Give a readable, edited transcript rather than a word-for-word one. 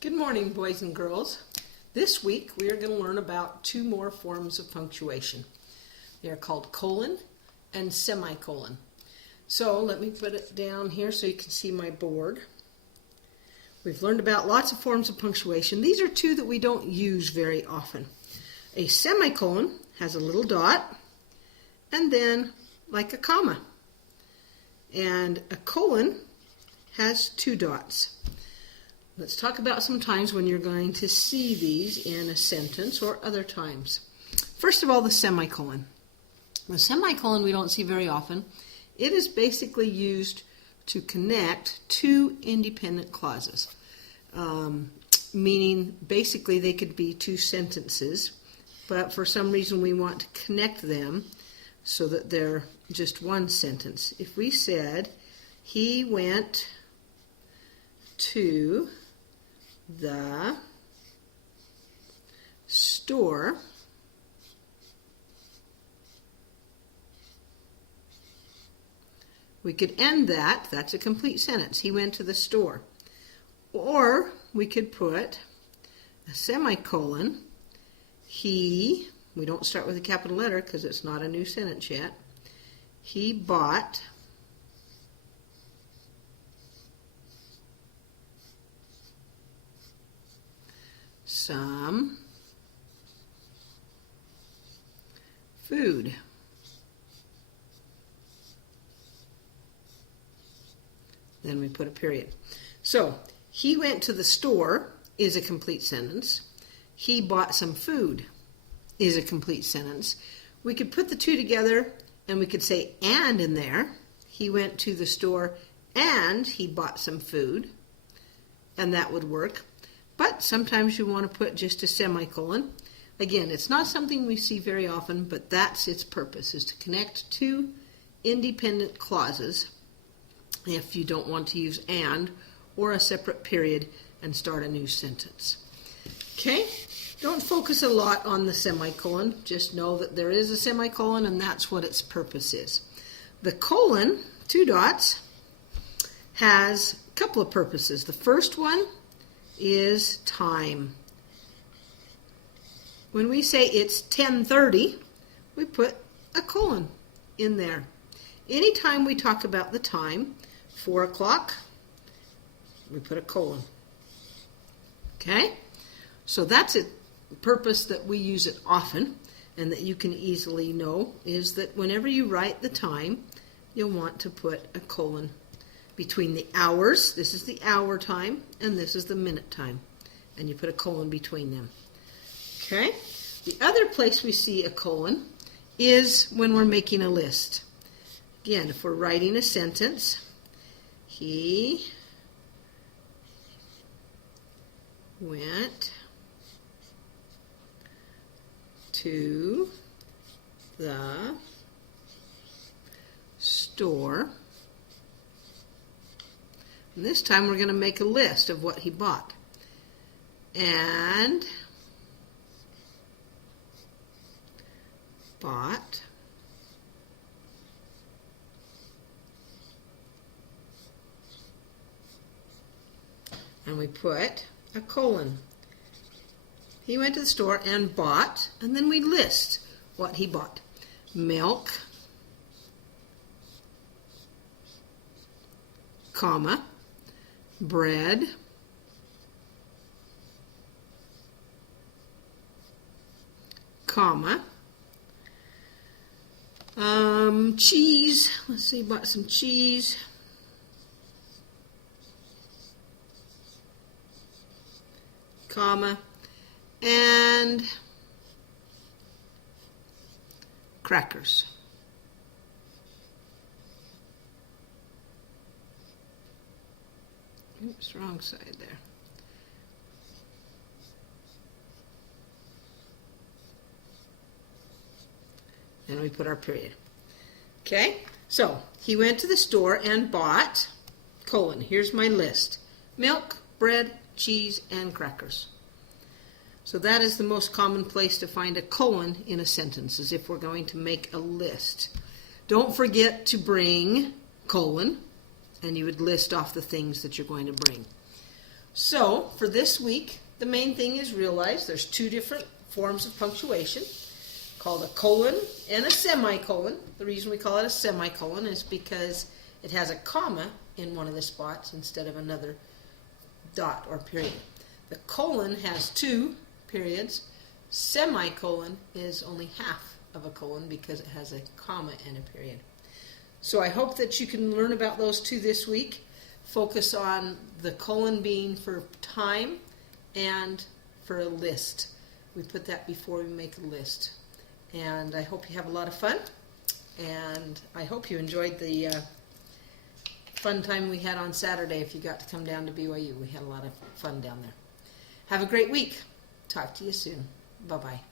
Good morning, boys and girls. This week we are going to learn about two more forms of punctuation. They are called colon and semicolon. So let me put it down here so you can see my board. We've learned about lots of forms of punctuation. These are two that we don't use very often. A semicolon has a little dot and then like a comma. And a colon has two dots. Let's talk about some times when you're going to see these in a sentence or other times. First of all, the semicolon. The semicolon we don't see very often. It is basically used to connect two independent clauses, meaning basically they could be two sentences, but for some reason we want to connect them so that they're just one sentence. If we said, he went to the store we could end that. That's a complete sentence. He went to the store. Or we could put a semicolon. We don't start with a capital letter because it's not a new sentence yet. He bought some food. Then we put a period. So, he went to the store is a complete sentence. He bought some food is a complete sentence. We could put the two together and we could say and in there. He went to the store and he bought some food. And that would work. But sometimes you want to put just a semicolon. Again, it's not something we see very often, but that's its purpose, is to connect two independent clauses if you don't want to use and or a separate period and start a new sentence. Okay? Don't focus a lot on the semicolon. Just know that there is a semicolon and that's what its purpose is. The colon, two dots, has a couple of purposes. The first one is time. When we say it's 10:30, we put a colon in there. Anytime we talk about the time, 4 o'clock, we put a colon. Okay? So that's a purpose that we use it often and that you can easily know is that whenever you write the time, you'll want to put a colon between the hours. This is the hour time and this is the minute time. And you put a colon between them. Okay? The other place we see a colon is when we're making a list. Again, if we're writing a sentence, he went to the store. And this time we're going to make a list of what he bought. And bought and we put a colon. He went to the store and bought, and then we list what he bought. Milk, comma, bread, comma, cheese. Let's see, bought some cheese. Comma, and crackers. Oops, wrong side there. And we put our period. Okay, so he went to the store and bought, colon, here's my list. Milk, bread, cheese, and crackers. So that is the most common place to find a colon in a sentence, as if we're going to make a list. Don't forget to bring colon, and you would list off the things that you're going to bring. So for this week, the main thing is realize there's two different forms of punctuation, called a colon and a semicolon. The reason we call it a semicolon is because it has a comma in one of the spots instead of another dot or period. The colon has two periods. Semicolon is only half of a colon because it has a comma and a period. So I hope that you can learn about those two this week. Focus on the colon being for time and for a list. We put that before we make a list. And I hope you have a lot of fun. And I hope you enjoyed the fun time we had on Saturday if you got to come down to BYU. We had a lot of fun down there. Have a great week. Talk to you soon. Bye-bye.